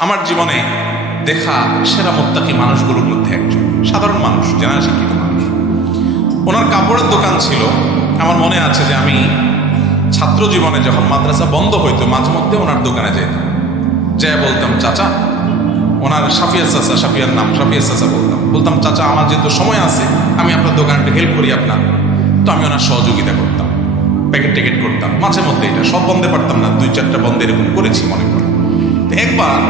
আমার জীবনে দেখা সেরা মোত্তাকি মানুষগুলোর মধ্যে একজন। সাধারণ মানুষ জানা শিক্ষিত মানুষ। ওনার কাপড়ের দোকান ছিল। আমার মনে আছে যে আমি ছাত্র জীবনে যখন মাদ্রাসা বন্ধ হইতো, মাঝে মধ্যে ওনার দোকানে যেতাম যে বলতাম, চাচা, ওনার সাফিয়া চাচা সাফিয়ার নাম সাফিয়া চাচা বলতাম। বলতাম, চাচা, আমার যেহেতু সময় আছে, আমি আপনার দোকানটা হেল্প করি আপনার। তো আমি ওনার সহযোগিতা করতাম। প্যাকেট ট্যাকেট করতাম। মাঝে মধ্যে এটা সব বন্ধে পারতাম না। দুই চারটা বন্ধে এরকম করেছি মনে একবার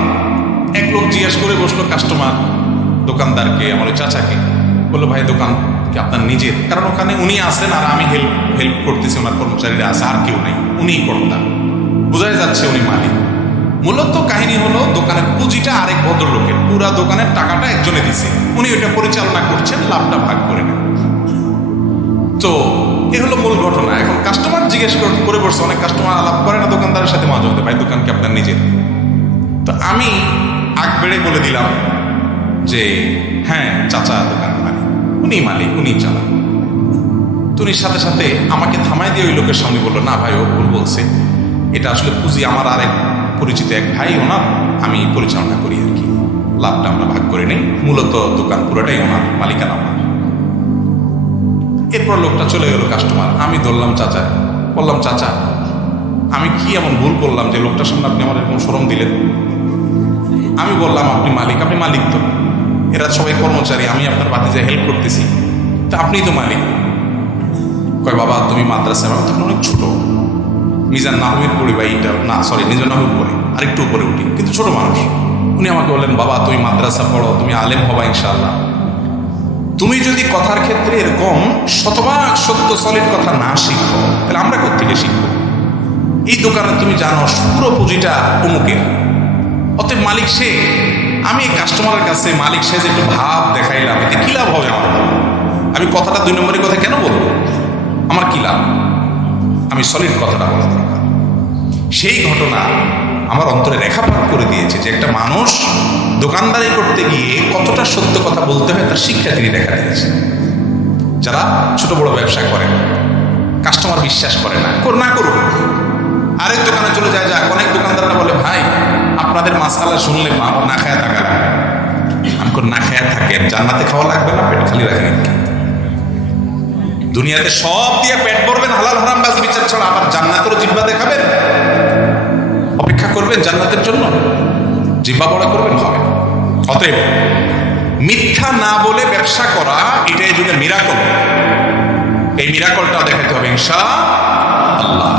এক লোক জিজ্ঞেস করে বসল কাস্টমার দোকানদারকে, আমার চাচাকে। বলল, ভাই, দোকান কি আপনার নিজের? কারণ ওখানে উনি আসেন আর আমি হেল্প হেল্প করতেছি, ওনার কর্মচারীরা আছে, আর কেউ নেই। উনিই করতাম বোঝাই যাচ্ছে উনি মালিক। মূলত কাহিনী হলো, দোকানের পুঁজিটা আরেক ভদ্রলোকের। পুরা দোকানের টাকাটা একজনে দিছে। উনি ওইটা পরিচালনা করছেন, লাভটা ভাগ করে নেন। তো, এ হলো মূল ঘটনা। এখন কাস্টমার জিজ্ঞেস করে- বসছে, অনেক কাস্টমার আলাপ করে না দোকানদারের সাথে মাঝে মধ্যে, ভাই, দোকান কি আপনার নিজের? তো আমি আগ বেড়ে বলে দিলাম যে হ্যাঁ চাচা দোকান মালিক। উনি মালিক, উনি চালান তো উনি সাথে সাথে আমাকে থামাই দিয়ে ওই লোকের সামনে বলল, না ভাই, ও ভুল বলছে। এটা আসলে পুঁজি আমার আরেক পরিচিত এক ভাই, ওনার। আমি পরিচালনা করি আর কি। লাভটা আমরা ভাগ করে নিই। মূলত দোকান পুরোটাই ওনার, মালিকানা ওনার এরপর লোকটা চলে গেল কাস্টমার আমি ধরলাম, চাচা। বললাম, চাচা, আমি কি এমন ভুল করলাম যে লোকটার সামনে আপনি আমার এরকম সরম দিলেন? আমি বললাম, আপনি মালিক আপনি মালিক তো। এরা সবাই কর্মচারী, আমি আপনার বাতিজা হেল্প করতেছি। তা আপনিই তো মালিক। কয়, বাবা, তুমি মাদ্রাসায় বাবা তখন অনেক ছোট। মিজান নাহমির পড়ি বা এইটা না সরি মিজান নাহমির পড়ি, আরেকটু উপরে উঠি, কিন্তু ছোট মানুষ। উনি আমাকে বললেন, বাবা, তুমি মাদ্রাসা পড়ো, তুমি আলেম হবা ইনশাআল্লাহ। তুমি যদি কথার ক্ষেত্রে এরকম শতভাগ সত্য সলিড কথা না শিখো, তাহলে আমরা কোথেকে শিখব? এই দোকানে তুমি জানো পুরো পুঁজিটা অমুকের। অতএব মালিক সে। আমি এই কাস্টমারের কাছে মালিক সে যে একটু ভাব দেখাইলাম, এতে কি লাভ হবে আমার আমি কথাটা দুই নম্বরের কথা কেন বলব? আমার কি লাভ? আমি সলিড কথাটা বলা দরকার। সেই ঘটনা আমার অন্তরে রেখাপাত করে দিয়েছে যে একটা মানুষ দোকানদারি করতে গিয়ে কতটা সত্য কথা বলতে হয় তার শিক্ষা তিনি দেখা দিয়েছে। যারা ছোট বড় ব্যবসা করেন কাস্টমার বিশ্বাস করে না না করুক, আরেক দোকানে চলে যায়, যাক, অনেক দোকানদাররা বলে, ভাই মাসালা শুনলে মা না খায়া থাকা লাগবে আমি কর না খায়া থাকেন, জান্নাতে খাওয়া লাগবে না, পেট খালি রাখেন দুনিয়াতে সব দিয়ে পেট ভরবেন, হালাল হারাম বাস বিচার ছাড়া আবার জান্নাতেরও জিব্বা দেখাবেন? অপেক্ষা করবেন জান্নাতের জন্য? জিব্বা বড় করবেন, হবে। অতএব মিথ্যা না বলে ব্যবসা করা, এটাই যুগের মিরাকল এই মিরাকলটা দেখাতে হবে ইনশা আল্লাহ।